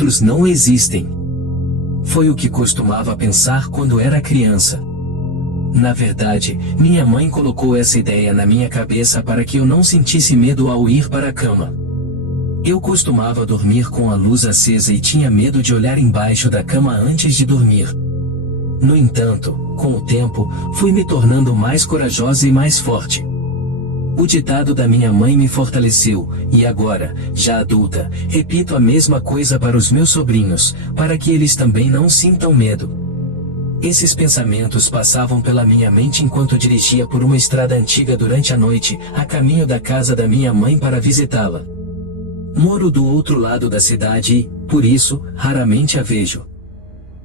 monstros não existem. Foi o que costumava pensar quando era criança. Na verdade, minha mãe colocou essa ideia na minha cabeça para que eu não sentisse medo ao ir para a cama. Eu costumava dormir com a luz acesa e tinha medo de olhar embaixo da cama antes de dormir. No entanto, com o tempo, fui me tornando mais corajosa e mais forte. O ditado da minha mãe me fortaleceu, e agora, já adulta, repito a mesma coisa para os meus sobrinhos, para que eles também não sintam medo. Esses pensamentos passavam pela minha mente enquanto dirigia por uma estrada antiga durante a noite, a caminho da casa da minha mãe para visitá-la. Moro do outro lado da cidade e, por isso, raramente a vejo.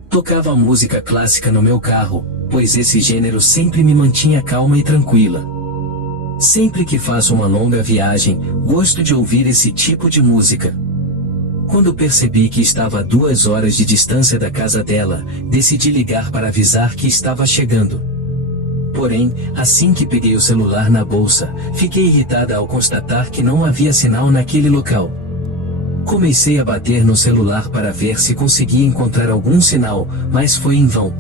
Tocava música clássica no meu carro, pois esse gênero sempre me mantinha calma e tranquila. Sempre que faço uma longa viagem, gosto de ouvir esse tipo de música. Quando percebi que estava a 2 horas de distância da casa dela, decidi ligar para avisar que estava chegando. Porém, assim que peguei o celular na bolsa, fiquei irritada ao constatar que não havia sinal naquele local. Comecei a bater no celular para ver se conseguia encontrar algum sinal, mas foi em vão.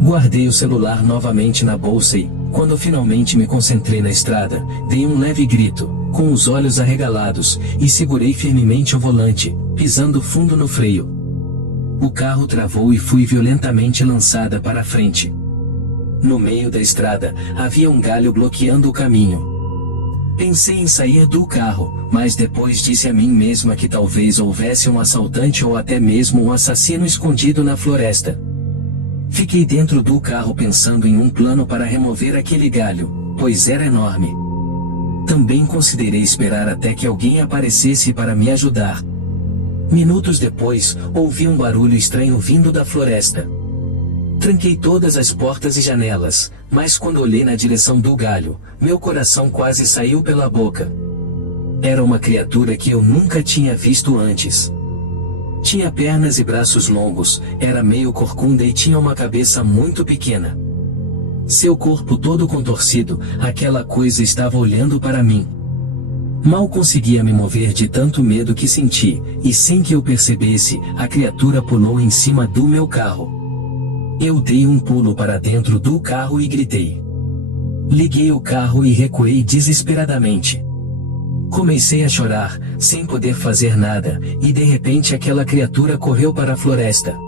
Guardei o celular novamente na bolsa e, quando finalmente me concentrei na estrada, dei um leve grito, com os olhos arregalados, e segurei firmemente o volante, pisando fundo no freio. O carro travou e fui violentamente lançada para a frente. No meio da estrada, havia um galho bloqueando o caminho. Pensei em sair do carro, mas depois disse a mim mesma que talvez houvesse um assaltante ou até mesmo um assassino escondido na floresta. Fiquei dentro do carro pensando em um plano para remover aquele galho, pois era enorme. Também considerei esperar até que alguém aparecesse para me ajudar. Minutos depois, ouvi um barulho estranho vindo da floresta. Tranquei todas as portas e janelas, mas quando olhei na direção do galho, meu coração quase saiu pela boca. Era uma criatura que eu nunca tinha visto antes. Tinha pernas e braços longos, era meio corcunda e tinha uma cabeça muito pequena. Seu corpo todo contorcido, aquela coisa estava olhando para mim. Mal conseguia me mover de tanto medo que senti, e sem que eu percebesse, a criatura pulou em cima do meu carro. Eu dei um pulo para dentro do carro e gritei. Liguei o carro e recuei desesperadamente. Comecei a chorar, sem poder fazer nada, e de repente aquela criatura correu para a floresta.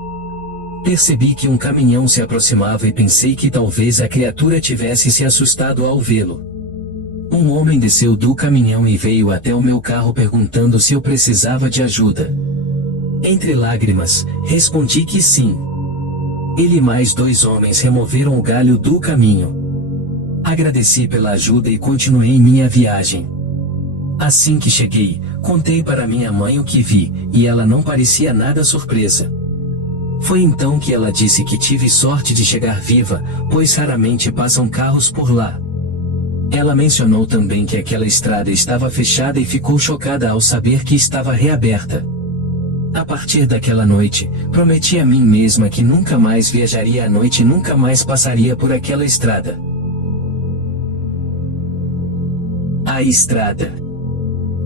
Percebi que um caminhão se aproximava e pensei que talvez a criatura tivesse se assustado ao vê-lo. Um homem desceu do caminhão e veio até o meu carro perguntando se eu precisava de ajuda. Entre lágrimas, respondi que sim. Ele e mais 2 homens removeram o galho do caminho. Agradeci pela ajuda e continuei minha viagem. Assim que cheguei, contei para minha mãe o que vi, e ela não parecia nada surpresa. Foi então que ela disse que tive sorte de chegar viva, pois raramente passam carros por lá. Ela mencionou também que aquela estrada estava fechada e ficou chocada ao saber que estava reaberta. A partir daquela noite, prometi a mim mesma que nunca mais viajaria à noite e nunca mais passaria por aquela estrada. A estrada.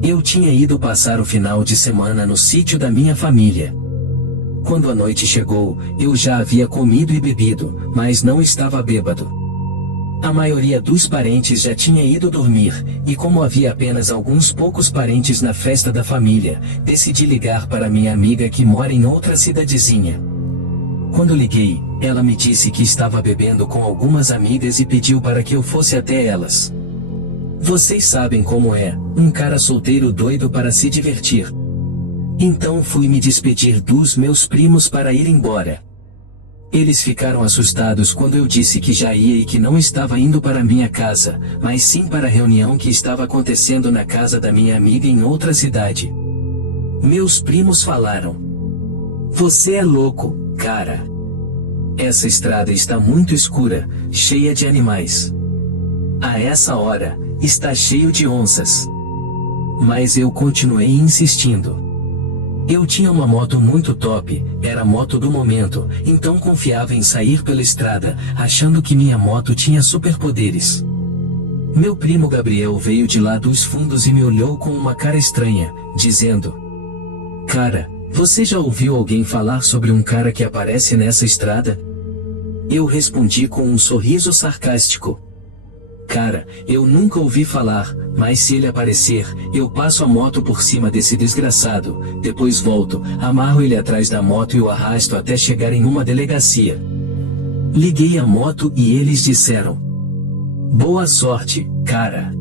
Eu tinha ido passar o final de semana no sítio da minha família. Quando a noite chegou, eu já havia comido e bebido, mas não estava bêbado. A maioria dos parentes já tinha ido dormir, e como havia apenas alguns poucos parentes na festa da família, decidi ligar para minha amiga que mora em outra cidadezinha. Quando liguei, ela me disse que estava bebendo com algumas amigas e pediu para que eu fosse até elas. Vocês sabem como é, um cara solteiro doido para se divertir. Então fui me despedir dos meus primos para ir embora. Eles ficaram assustados quando eu disse que já ia e que não estava indo para minha casa, mas sim para a reunião que estava acontecendo na casa da minha amiga em outra cidade. Meus primos falaram: "Você é louco, cara. Essa estrada está muito escura, cheia de animais. A essa hora, está cheio de onças." Mas eu continuei insistindo. Eu tinha uma moto muito top, era a moto do momento, então confiava em sair pela estrada, achando que minha moto tinha superpoderes. Meu primo Gabriel veio de lá dos fundos e me olhou com uma cara estranha, dizendo: "Cara, Você já ouviu alguém falar sobre um cara que aparece nessa estrada? Eu respondi com um sorriso sarcástico. Cara, eu nunca ouvi falar, mas se ele aparecer, eu passo a moto por cima desse desgraçado, depois volto, amarro ele atrás da moto e o arrasto até chegar em uma delegacia. Liguei a moto e eles disseram: boa sorte, cara.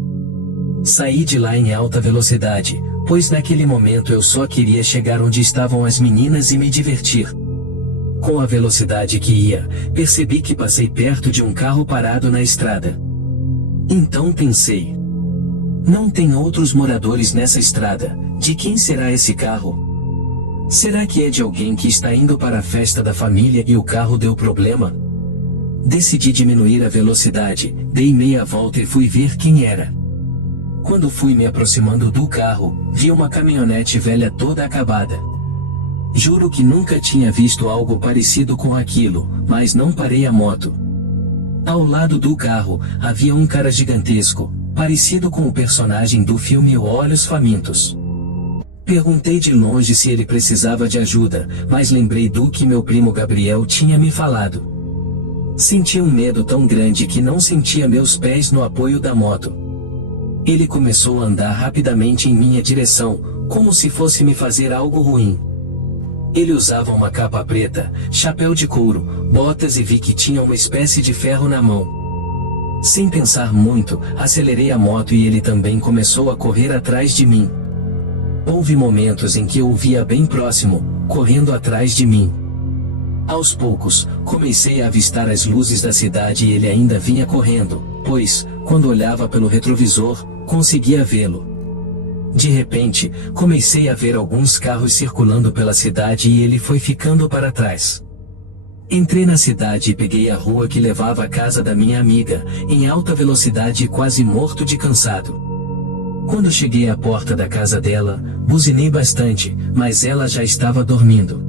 Saí de lá em alta velocidade, pois naquele momento eu só queria chegar onde estavam as meninas e me divertir. Com a velocidade que ia, percebi que passei perto de um carro parado na estrada. Então pensei: não tem outros moradores nessa estrada, de quem será esse carro? Será que é de alguém que está indo para a festa da família e o carro deu problema? Decidi diminuir a velocidade, dei meia volta e fui ver quem era. Quando fui me aproximando do carro, vi uma caminhonete velha toda acabada. Juro que nunca tinha visto algo parecido com aquilo, mas não parei a moto. Ao lado do carro, havia um cara gigantesco, parecido com o personagem do filme Olhos Famintos. Perguntei de longe se ele precisava de ajuda, mas lembrei do que meu primo Gabriel tinha me falado. Senti um medo tão grande que não sentia meus pés no apoio da moto. Ele começou a andar rapidamente em minha direção, como se fosse me fazer algo ruim. Ele usava uma capa preta, chapéu de couro, botas e vi que tinha uma espécie de ferro na mão. Sem pensar muito, acelerei a moto e ele também começou a correr atrás de mim. Houve momentos em que eu o via bem próximo, correndo atrás de mim. Aos poucos, comecei a avistar as luzes da cidade e ele ainda vinha correndo, pois, quando olhava pelo retrovisor, conseguia vê-lo. De repente, comecei a ver alguns carros circulando pela cidade e ele foi ficando para trás. Entrei na cidade e peguei a rua que levava à casa da minha amiga, em alta velocidade e quase morto de cansado. Quando cheguei à porta da casa dela, buzinei bastante, mas ela já estava dormindo.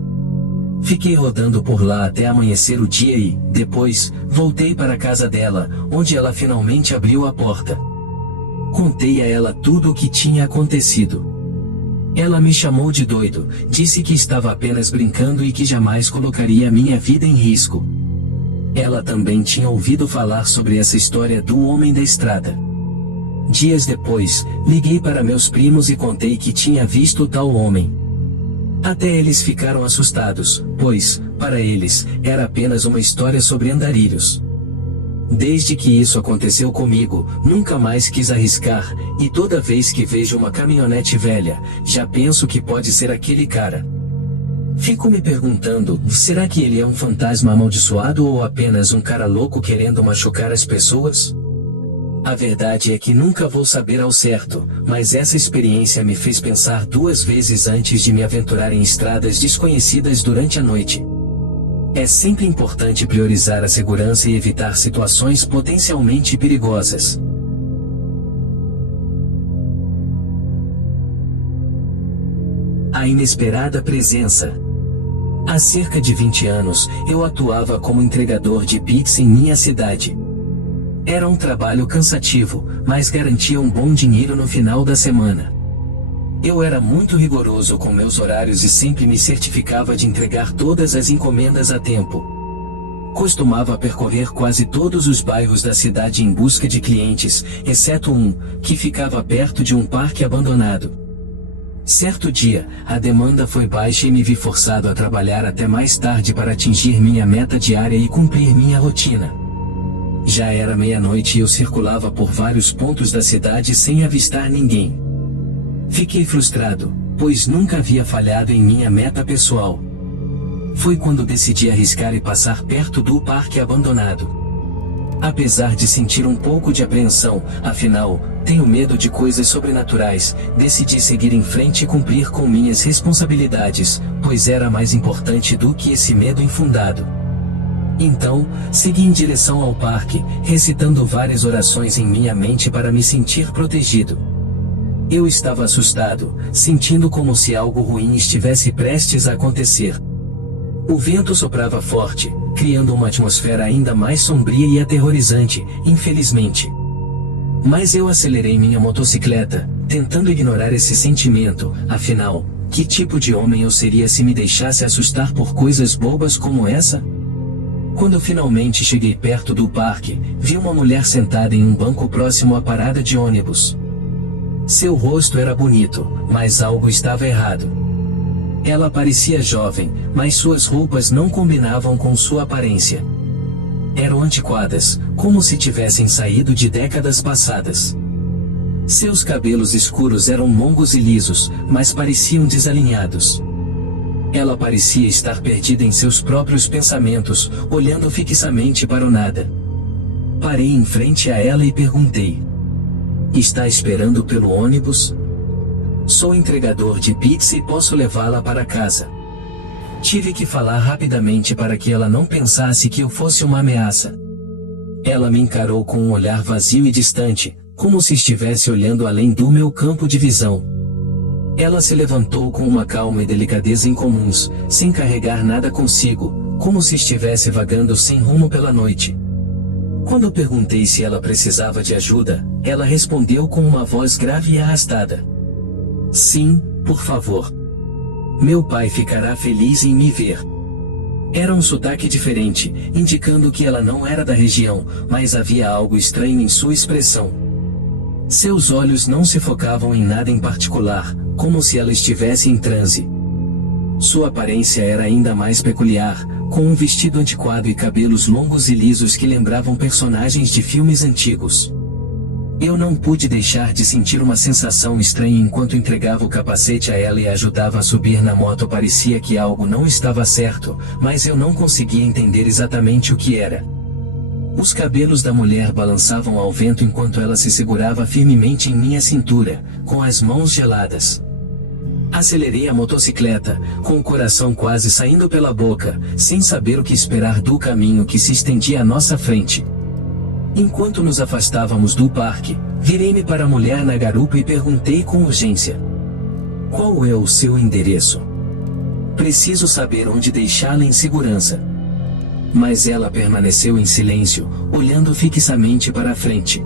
Fiquei rodando por lá até amanhecer o dia e, depois, voltei para a casa dela, onde ela finalmente abriu a porta. Contei a ela tudo o que tinha acontecido. Ela me chamou de doido, disse que estava apenas brincando e que jamais colocaria minha vida em risco. Ela também tinha ouvido falar sobre essa história do homem da estrada. Dias depois, liguei para meus primos e contei que tinha visto tal homem. Até eles ficaram assustados, pois, para eles, era apenas uma história sobre andarilhos. Desde que isso aconteceu comigo, nunca mais quis arriscar, e toda vez que vejo uma caminhonete velha, já penso que pode ser aquele cara. Fico me perguntando, será que ele é um fantasma amaldiçoado ou apenas um cara louco querendo machucar as pessoas? A verdade é que nunca vou saber ao certo, mas essa experiência me fez pensar duas vezes antes de me aventurar em estradas desconhecidas durante a noite. É sempre importante priorizar a segurança e evitar situações potencialmente perigosas. A inesperada presença. Há cerca de 20 anos, eu atuava como entregador de pizza em minha cidade. Era um trabalho cansativo, mas garantia um bom dinheiro no final da semana. Eu era muito rigoroso com meus horários e sempre me certificava de entregar todas as encomendas a tempo. Costumava percorrer quase todos os bairros da cidade em busca de clientes, exceto um, que ficava perto de um parque abandonado. Certo dia, a demanda foi baixa e me vi forçado a trabalhar até mais tarde para atingir minha meta diária e cumprir minha rotina. Já era meia-noite e eu circulava por vários pontos da cidade sem avistar ninguém. Fiquei frustrado, pois nunca havia falhado em minha meta pessoal. Foi quando decidi arriscar e passar perto do parque abandonado. Apesar de sentir um pouco de apreensão, afinal, tenho medo de coisas sobrenaturais, decidi seguir em frente e cumprir com minhas responsabilidades, pois era mais importante do que esse medo infundado. Então, segui em direção ao parque, recitando várias orações em minha mente para me sentir protegido. Eu estava assustado, sentindo como se algo ruim estivesse prestes a acontecer. O vento soprava forte, criando uma atmosfera ainda mais sombria e aterrorizante, infelizmente. Mas eu acelerei minha motocicleta, tentando ignorar esse sentimento, afinal, Que tipo de homem eu seria se me deixasse assustar por coisas bobas como essa? Quando finalmente cheguei perto do parque, vi uma mulher sentada em um banco próximo à parada de ônibus. Seu rosto era bonito, mas algo estava errado. Ela parecia jovem, mas suas roupas não combinavam com sua aparência. Eram antiquadas, como se tivessem saído de décadas passadas. Seus cabelos escuros eram longos e lisos, mas pareciam desalinhados. Ela parecia estar perdida em seus próprios pensamentos, olhando fixamente para o nada. Parei em frente a ela e perguntei: "Está esperando pelo ônibus?" "Sou entregador de pizza e posso levá-la para casa." Tive que falar rapidamente para que ela não pensasse que eu fosse uma ameaça. Ela me encarou com um olhar vazio e distante, como se estivesse olhando além do meu campo de visão. Ela se levantou com uma calma e delicadeza incomuns, sem carregar nada consigo, como se estivesse vagando sem rumo pela noite. Quando perguntei se ela precisava de ajuda, ela respondeu com uma voz grave e arrastada: "Sim, por favor. Meu pai ficará feliz em me ver." Era um sotaque diferente, indicando que ela não era da região, mas havia algo estranho em sua expressão. Seus olhos não se focavam em nada em particular, como se ela estivesse em transe. Sua aparência era ainda mais peculiar, com um vestido antiquado e cabelos longos e lisos que lembravam personagens de filmes antigos. Eu não pude deixar de sentir uma sensação estranha enquanto entregava o capacete a ela e a ajudava a subir na moto. Parecia que algo não estava certo, mas eu não conseguia entender exatamente o que era. Os cabelos da mulher balançavam ao vento enquanto ela se segurava firmemente em minha cintura, com as mãos geladas. Acelerei a motocicleta, com o coração quase saindo pela boca, sem saber o que esperar do caminho que se estendia à nossa frente. Enquanto nos afastávamos do parque, virei-me para a mulher na garupa e perguntei com urgência: "Qual é o seu endereço? Preciso saber onde deixá-la em segurança." Mas ela permaneceu em silêncio, olhando fixamente para a frente.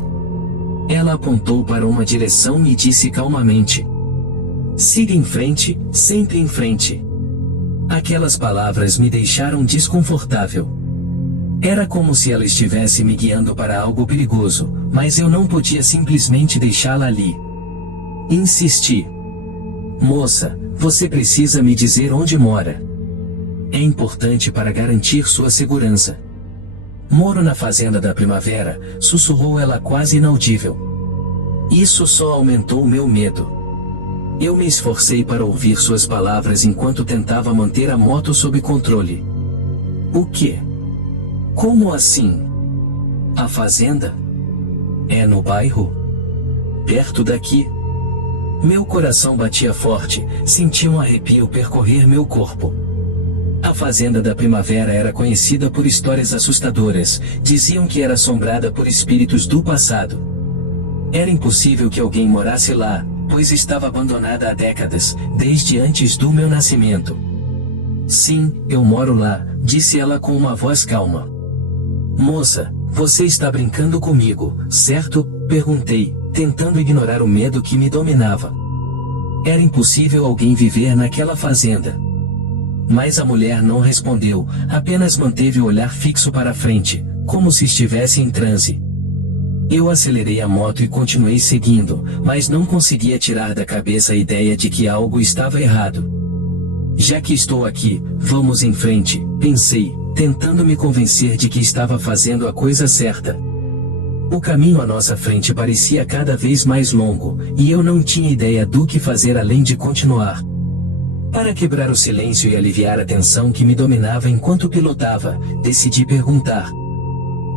Ela apontou para uma direção e disse calmamente: "Siga em frente, sempre em frente." Aquelas palavras me deixaram desconfortável. Era como se ela estivesse me guiando para algo perigoso, mas eu não podia simplesmente deixá-la ali. Insisti: "Moça, você precisa me dizer onde mora. É importante para garantir sua segurança." "Moro na Fazenda da Primavera", sussurrou ela quase inaudível. Isso só aumentou meu medo. Eu me esforcei para ouvir suas palavras enquanto tentava manter a moto sob controle. "O quê? Como assim? A fazenda? É no bairro? Perto daqui?" Meu coração batia forte, senti um arrepio percorrer meu corpo. A Fazenda da Primavera era conhecida por histórias assustadoras, diziam que era assombrada por espíritos do passado. Era impossível que alguém morasse lá, pois estava abandonada há décadas, desde antes do meu nascimento. "Sim, eu moro lá", disse ela com uma voz calma. "Moça, você está brincando comigo, certo?", perguntei, tentando ignorar o medo que me dominava. Era impossível alguém viver naquela fazenda. Mas a mulher não respondeu, apenas manteve o olhar fixo para a frente, como se estivesse em transe. Eu acelerei a moto e continuei seguindo, mas não conseguia tirar da cabeça a ideia de que algo estava errado. "Já que estou aqui, vamos em frente", pensei, tentando me convencer de que estava fazendo a coisa certa. O caminho à nossa frente parecia cada vez mais longo, e eu não tinha ideia do que fazer além de continuar. Para quebrar o silêncio e aliviar a tensão que me dominava enquanto pilotava, decidi perguntar: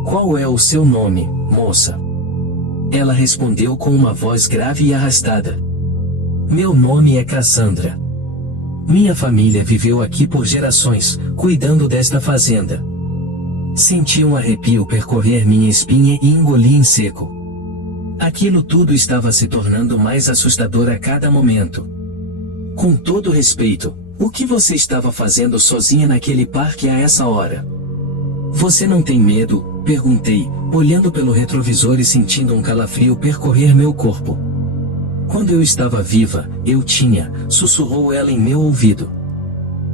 "Qual é o seu nome, moça?" Ela respondeu com uma voz grave e arrastada: "Meu nome é Cassandra. Minha família viveu aqui por gerações, cuidando desta fazenda." Senti um arrepio percorrer minha espinha e engoli em seco. Aquilo tudo estava se tornando mais assustador a cada momento. "Com todo respeito, o que você estava fazendo sozinha naquele parque a essa hora?" "Você não tem medo?", perguntei, olhando pelo retrovisor e sentindo um calafrio percorrer meu corpo. Quando eu estava viva, eu tinha, sussurrou ela em meu ouvido.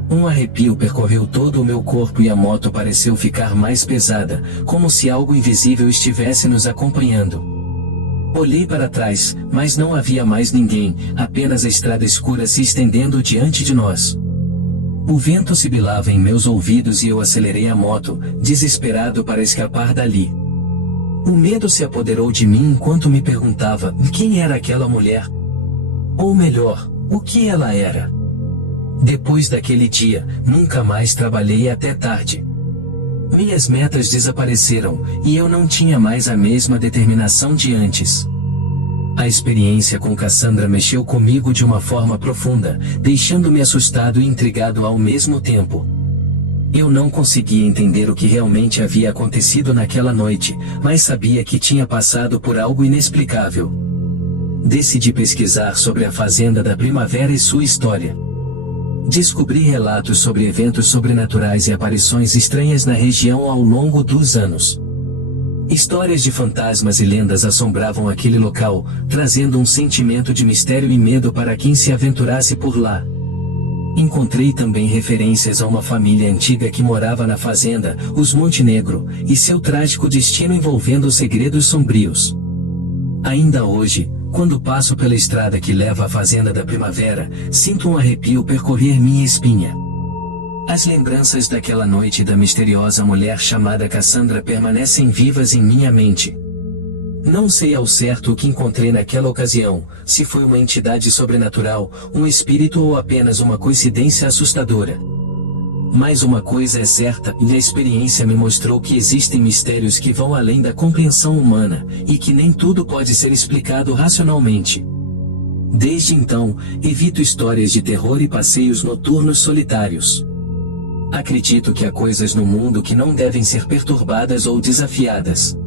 Um arrepio percorreu todo o meu corpo e a moto pareceu ficar mais pesada, como se algo invisível estivesse nos acompanhando. Olhei para trás, mas não havia mais ninguém, apenas a estrada escura se estendendo diante de nós. O vento sibilava em meus ouvidos e eu acelerei a moto, desesperado para escapar dali. O medo se apoderou de mim enquanto me perguntava quem era aquela mulher. Ou melhor, o que ela era. Depois daquele dia, nunca mais trabalhei até tarde. Minhas metas desapareceram, e eu não tinha mais a mesma determinação de antes. A experiência com Cassandra mexeu comigo de uma forma profunda, deixando-me assustado e intrigado ao mesmo tempo. Eu não conseguia entender o que realmente havia acontecido naquela noite, mas sabia que tinha passado por algo inexplicável. Decidi pesquisar sobre a Fazenda da Primavera e sua história. Descobri relatos sobre eventos sobrenaturais e aparições estranhas na região ao longo dos anos. Histórias de fantasmas e lendas assombravam aquele local, trazendo um sentimento de mistério e medo para quem se aventurasse por lá. Encontrei também referências a uma família antiga que morava na fazenda, os Montenegro, e seu trágico destino envolvendo segredos sombrios. Ainda hoje, quando passo pela estrada que leva à Fazenda da Primavera, sinto um arrepio percorrer minha espinha. As lembranças daquela noite da misteriosa mulher chamada Cassandra permanecem vivas em minha mente. Não sei ao certo o que encontrei naquela ocasião, se foi uma entidade sobrenatural, um espírito ou apenas uma coincidência assustadora. Mas uma coisa é certa, e a experiência me mostrou que existem mistérios que vão além da compreensão humana, e que nem tudo pode ser explicado racionalmente. Desde então, evito histórias de terror e passeios noturnos solitários. Acredito que há coisas no mundo que não devem ser perturbadas ou desafiadas.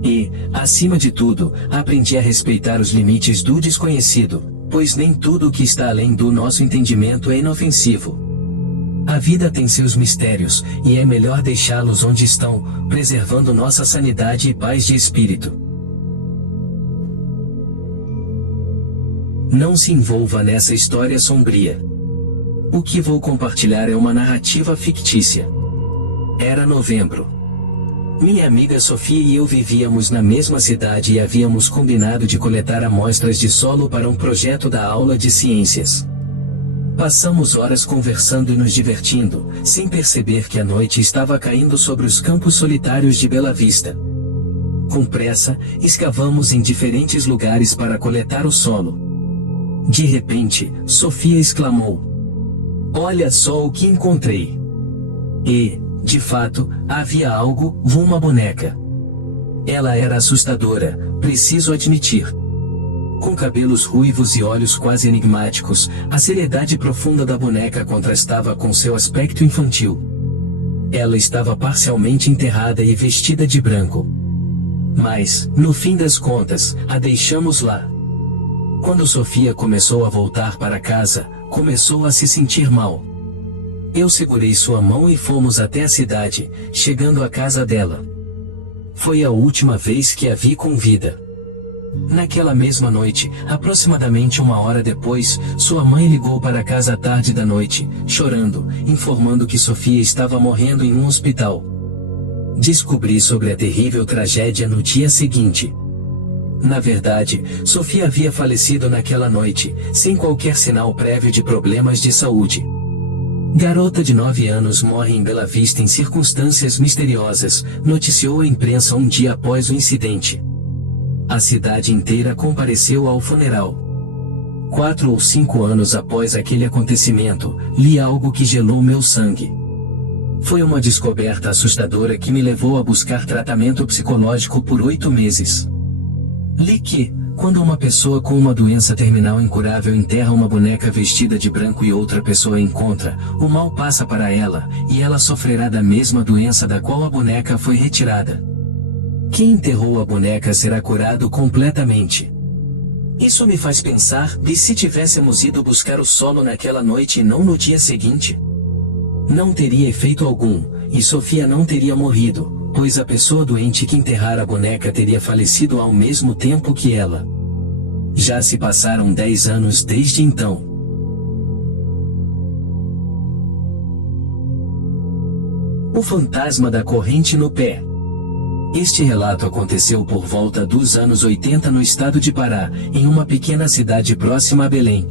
E, acima de tudo, aprendi a respeitar os limites do desconhecido, pois nem tudo o que está além do nosso entendimento é inofensivo. A vida tem seus mistérios, e é melhor deixá-los onde estão, preservando nossa sanidade e paz de espírito. Não se envolva nessa história sombria. O que vou compartilhar é uma narrativa fictícia. Era novembro. Minha amiga Sofia e eu vivíamos na mesma cidade e havíamos combinado de coletar amostras de solo para um projeto da aula de ciências. Passamos horas conversando e nos divertindo, sem perceber que a noite estava caindo sobre os campos solitários de Bela Vista. Com pressa, escavamos em diferentes lugares para coletar o solo. De repente, Sofia exclamou: "Olha só o que encontrei!" E, de fato, havia algo, uma boneca. Ela era assustadora, preciso admitir. Com cabelos ruivos e olhos quase enigmáticos, a seriedade profunda da boneca contrastava com seu aspecto infantil. Ela estava parcialmente enterrada e vestida de branco. Mas, no fim das contas, a deixamos lá. Quando Sofia começou a voltar para casa, começou a se sentir mal. Eu segurei sua mão e fomos até a cidade, chegando à casa dela. Foi a última vez que a vi com vida. Naquela mesma noite, aproximadamente 1 hora depois, sua mãe ligou para casa à tarde da noite, chorando, informando que Sofia estava morrendo em um hospital. Descobri sobre a terrível tragédia no dia seguinte. Na verdade, Sofia havia falecido naquela noite, sem qualquer sinal prévio de problemas de saúde. Garota de 9 anos morre em Bela Vista em circunstâncias misteriosas, noticiou a imprensa um dia após o incidente. A cidade inteira compareceu ao funeral. 4 ou 5 anos após aquele acontecimento, li algo que gelou meu sangue. Foi uma descoberta assustadora que me levou a buscar tratamento psicológico por 8 meses. Li que, quando uma pessoa com uma doença terminal incurável enterra uma boneca vestida de branco e outra pessoa a encontra, o mal passa para ela, e ela sofrerá da mesma doença da qual a boneca foi retirada. Quem enterrou a boneca será curado completamente. Isso me faz pensar, e se tivéssemos ido buscar o solo naquela noite e não no dia seguinte? Não teria efeito algum, e Sofia não teria morrido, pois a pessoa doente que enterrara a boneca teria falecido ao mesmo tempo que ela. Já se passaram 10 anos desde então. O fantasma da corrente no pé. Este relato aconteceu por volta dos anos 80 no estado de Pará, em uma pequena cidade próxima a Belém.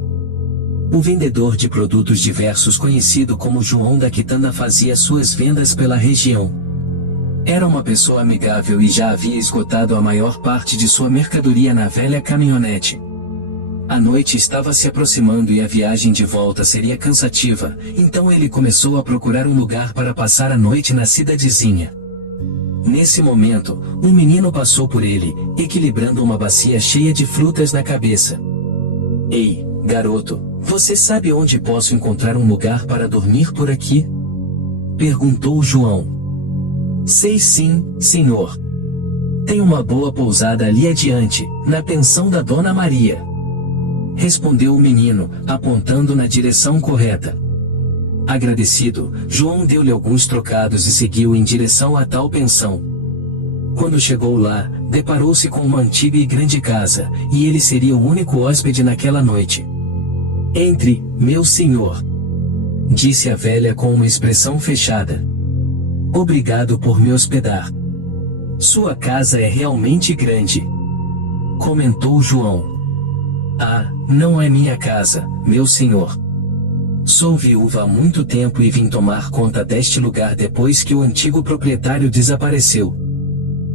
O vendedor de produtos diversos conhecido como João da Quitanda fazia suas vendas pela região. Era uma pessoa amigável e já havia esgotado a maior parte de sua mercadoria na velha caminhonete. A noite estava se aproximando e a viagem de volta seria cansativa, então ele começou a procurar um lugar para passar a noite na cidadezinha. Nesse momento, um menino passou por ele, equilibrando uma bacia cheia de frutas na cabeça. "Ei, garoto, você sabe onde posso encontrar um lugar para dormir por aqui?" perguntou João. "Sei sim, senhor. Tem uma boa pousada ali adiante, na pensão da Dona Maria", respondeu o menino, apontando na direção correta. Agradecido, João deu-lhe alguns trocados e seguiu em direção à tal pensão. Quando chegou lá, deparou-se com uma antiga e grande casa, e ele seria o único hóspede naquela noite. "Entre, meu senhor", disse a velha com uma expressão fechada. "Obrigado por me hospedar. Sua casa é realmente grande", comentou João. "Ah, não é minha casa, meu senhor. Sou viúva há muito tempo e vim tomar conta deste lugar depois que o antigo proprietário desapareceu.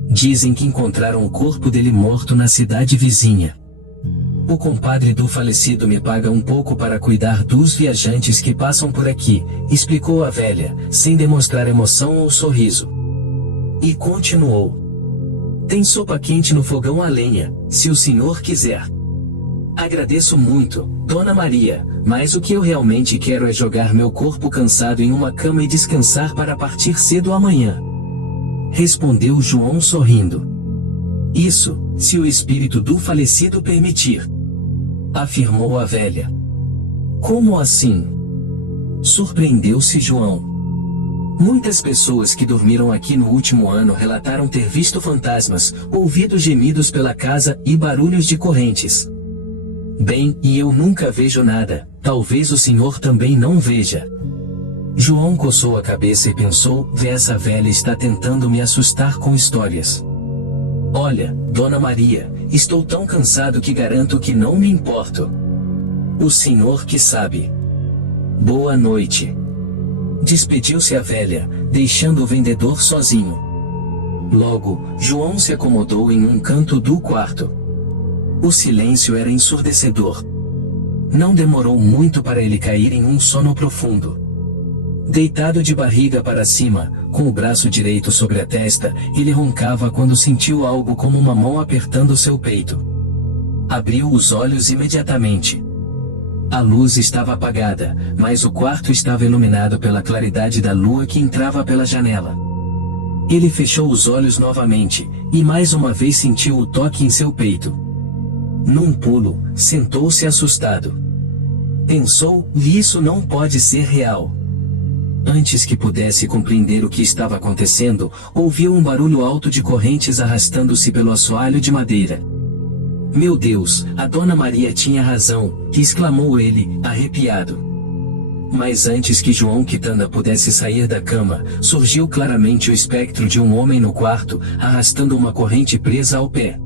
Dizem que encontraram o corpo dele morto na cidade vizinha. O compadre do falecido me paga um pouco para cuidar dos viajantes que passam por aqui", explicou a velha, sem demonstrar emoção ou sorriso. E continuou: "Tem sopa quente no fogão a lenha, se o senhor quiser." "Agradeço muito, Dona Maria, mas o que eu realmente quero é jogar meu corpo cansado em uma cama e descansar para partir cedo amanhã", respondeu João sorrindo. "Isso, se o espírito do falecido permitir", afirmou a velha. "Como assim?" surpreendeu-se João. "Muitas pessoas que dormiram aqui no último ano relataram ter visto fantasmas, ouvido gemidos pela casa e barulhos de correntes. Bem, e eu nunca vejo nada, talvez o senhor também não veja." João coçou a cabeça e pensou: "Essa velha está tentando me assustar com histórias. Olha, Dona Maria, estou tão cansado que garanto que não me importo. O senhor que sabe. Boa noite." Despediu-se a velha, deixando o vendedor sozinho. Logo, João se acomodou em um canto do quarto. O silêncio era ensurdecedor. Não demorou muito para ele cair em um sono profundo. Deitado de barriga para cima, com o braço direito sobre a testa, ele roncava quando sentiu algo como uma mão apertando seu peito. Abriu os olhos imediatamente. A luz estava apagada, mas o quarto estava iluminado pela claridade da lua que entrava pela janela. Ele fechou os olhos novamente, e mais uma vez sentiu o toque em seu peito. Num pulo, sentou-se assustado. Pensou: "Isso não pode ser real." Antes que pudesse compreender o que estava acontecendo, ouviu um barulho alto de correntes arrastando-se pelo assoalho de madeira. "Meu Deus, a Dona Maria tinha razão", exclamou ele, arrepiado. Mas antes que João Quitanda pudesse sair da cama, surgiu claramente o espectro de um homem no quarto, arrastando uma corrente presa ao pé.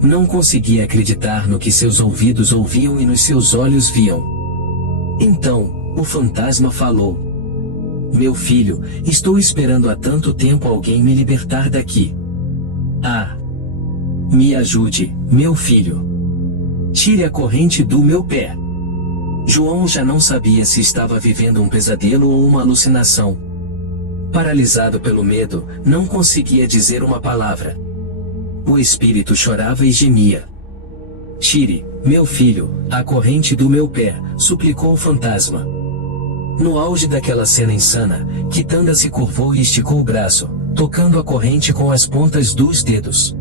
Não conseguia acreditar no que seus ouvidos ouviam e nos seus olhos viam. Então, o fantasma falou: "Meu filho, estou esperando há tanto tempo alguém me libertar daqui. Ah! Me ajude, meu filho. Tire a corrente do meu pé." João já não sabia se estava vivendo um pesadelo ou uma alucinação. Paralisado pelo medo, não conseguia dizer uma palavra. O espírito chorava e gemia. "Tire, meu filho, a corrente do meu pé", suplicou o fantasma. No auge daquela cena insana, Quitanda se curvou e esticou o braço, tocando a corrente com as pontas dos dedos.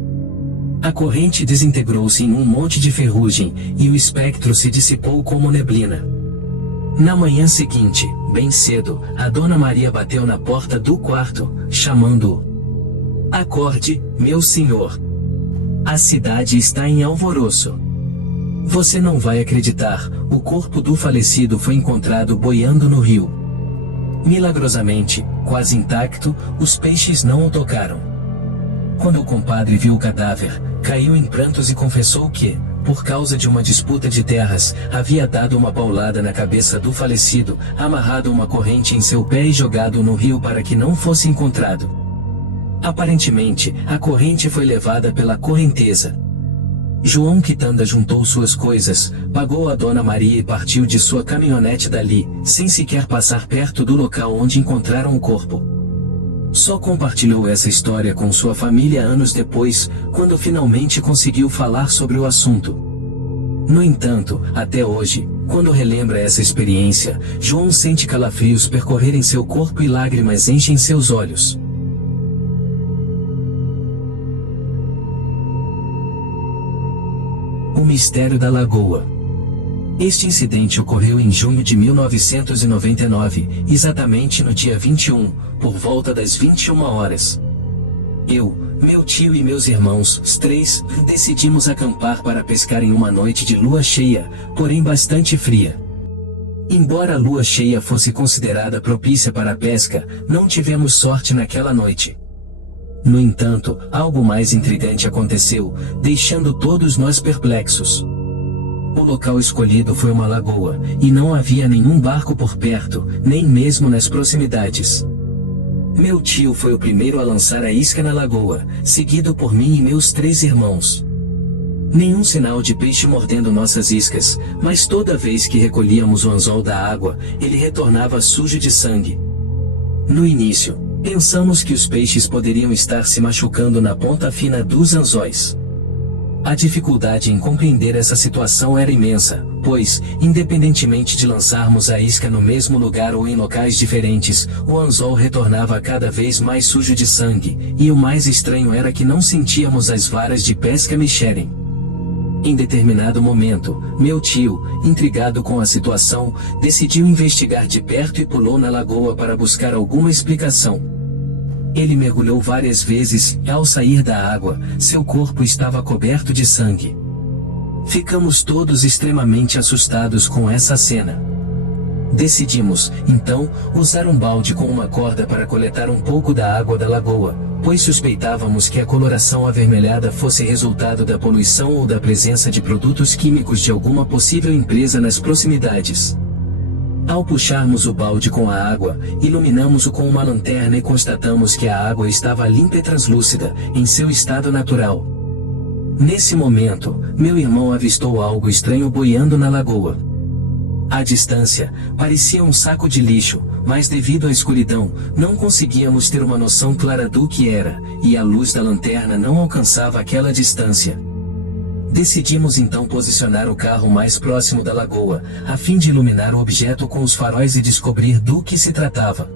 A corrente desintegrou-se em um monte de ferrugem, e o espectro se dissipou como neblina. Na manhã seguinte, bem cedo, a Dona Maria bateu na porta do quarto, chamando-o. "Acorde, meu senhor. A cidade está em alvoroço." Você não vai acreditar, o corpo do falecido foi encontrado boiando no rio. Milagrosamente, quase intacto, os peixes não o tocaram. Quando o compadre viu o cadáver, caiu em prantos e confessou que, por causa de uma disputa de terras, havia dado uma paulada na cabeça do falecido, amarrado uma corrente em seu pé e jogado no rio para que não fosse encontrado. Aparentemente, a corrente foi levada pela correnteza. João Quitanda juntou suas coisas, pagou a Dona Maria e partiu de sua caminhonete dali, sem sequer passar perto do local onde encontraram o corpo. Só compartilhou essa história com sua família anos depois, quando finalmente conseguiu falar sobre o assunto. No entanto, até hoje, quando relembra essa experiência, João sente calafrios percorrerem seu corpo e lágrimas enchem seus olhos. O mistério da lagoa. Este incidente ocorreu em junho de 1999, exatamente no dia 21, por volta das 21 horas. Eu, meu tio e meus irmãos, os três, decidimos acampar para pescar em uma noite de lua cheia, porém bastante fria. Embora a lua cheia fosse considerada propícia para a pesca, não tivemos sorte naquela noite. No entanto, algo mais intrigante aconteceu, deixando todos nós perplexos. O local escolhido foi uma lagoa, e não havia nenhum barco por perto, nem mesmo nas proximidades. Meu tio foi o primeiro a lançar a isca na lagoa, seguido por mim e meus três irmãos. Nenhum sinal de peixe mordendo nossas iscas, mas toda vez que recolhíamos o anzol da água, ele retornava sujo de sangue. No início, pensamos que os peixes poderiam estar se machucando na ponta fina dos anzóis. A dificuldade em compreender essa situação era imensa, pois, independentemente de lançarmos a isca no mesmo lugar ou em locais diferentes, o anzol retornava cada vez mais sujo de sangue, e o mais estranho era que não sentíamos as varas de pesca mexerem. Em determinado momento, meu tio, intrigado com a situação, decidiu investigar de perto e pulou na lagoa para buscar alguma explicação. Ele mergulhou várias vezes, e ao sair da água, seu corpo estava coberto de sangue. Ficamos todos extremamente assustados com essa cena. Decidimos, então, usar um balde com uma corda para coletar um pouco da água da lagoa, pois suspeitávamos que a coloração avermelhada fosse resultado da poluição ou da presença de produtos químicos de alguma possível empresa nas proximidades. Ao puxarmos o balde com a água, iluminamos-o com uma lanterna e constatamos que a água estava limpa e translúcida, em seu estado natural. Nesse momento, meu irmão avistou algo estranho boiando na lagoa. À distância, parecia um saco de lixo, mas devido à escuridão, não conseguíamos ter uma noção clara do que era, e a luz da lanterna não alcançava aquela distância. Decidimos então posicionar o carro mais próximo da lagoa, a fim de iluminar o objeto com os faróis e descobrir do que se tratava.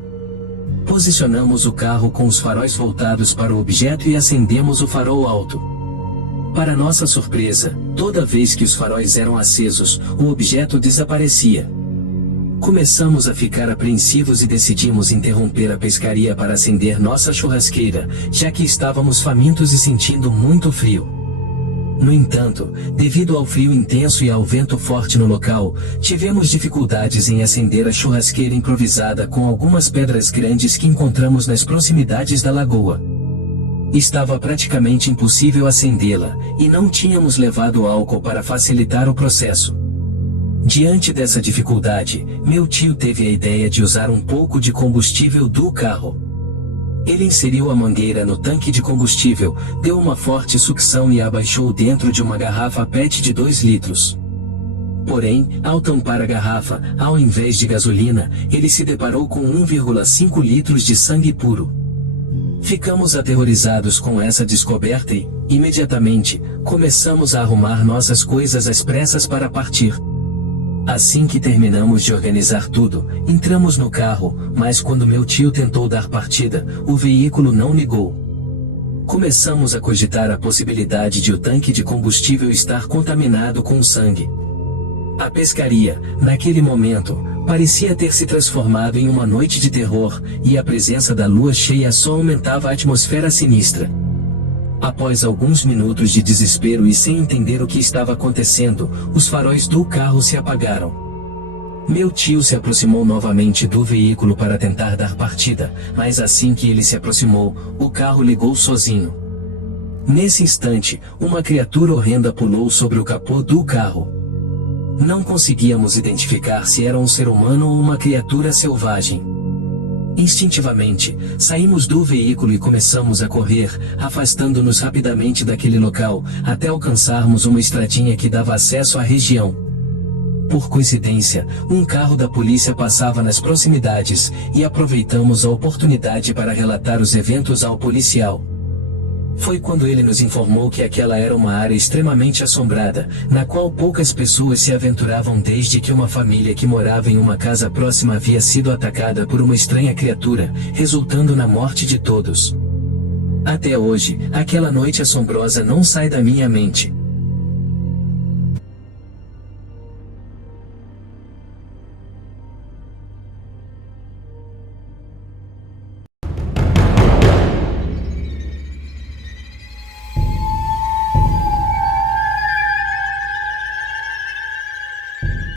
Posicionamos o carro com os faróis voltados para o objeto e acendemos o farol alto. Para nossa surpresa, toda vez que os faróis eram acesos, o objeto desaparecia. Começamos a ficar apreensivos e decidimos interromper a pescaria para acender nossa churrasqueira, já que estávamos famintos e sentindo muito frio. No entanto, devido ao frio intenso e ao vento forte no local, tivemos dificuldades em acender a churrasqueira improvisada com algumas pedras grandes que encontramos nas proximidades da lagoa. Estava praticamente impossível acendê-la, e não tínhamos levado álcool para facilitar o processo. Diante dessa dificuldade, meu tio teve a ideia de usar um pouco de combustível do carro. Ele inseriu a mangueira no tanque de combustível, deu uma forte sucção e abaixou dentro de uma garrafa PET de 2 litros. Porém, ao tampar a garrafa, ao invés de gasolina, ele se deparou com 1,5 litros de sangue puro. Ficamos aterrorizados com essa descoberta e, imediatamente, começamos a arrumar nossas coisas às pressas para partir. Assim que terminamos de organizar tudo, entramos no carro, mas quando meu tio tentou dar partida, o veículo não ligou. Começamos a cogitar a possibilidade de o tanque de combustível estar contaminado com sangue. A pescaria, naquele momento, parecia ter se transformado em uma noite de terror, e a presença da lua cheia só aumentava a atmosfera sinistra. Após alguns minutos de desespero e sem entender o que estava acontecendo, os faróis do carro se apagaram. Meu tio se aproximou novamente do veículo para tentar dar partida, mas assim que ele se aproximou, o carro ligou sozinho. Nesse instante, uma criatura horrenda pulou sobre o capô do carro. Não conseguíamos identificar se era um ser humano ou uma criatura selvagem. Instintivamente, saímos do veículo e começamos a correr, afastando-nos rapidamente daquele local, até alcançarmos uma estradinha que dava acesso à região. Por coincidência, um carro da polícia passava nas proximidades, e aproveitamos a oportunidade para relatar os eventos ao policial. Foi quando ele nos informou que aquela era uma área extremamente assombrada, na qual poucas pessoas se aventuravam desde que uma família que morava em uma casa próxima havia sido atacada por uma estranha criatura, resultando na morte de todos. Até hoje, aquela noite assombrosa não sai da minha mente.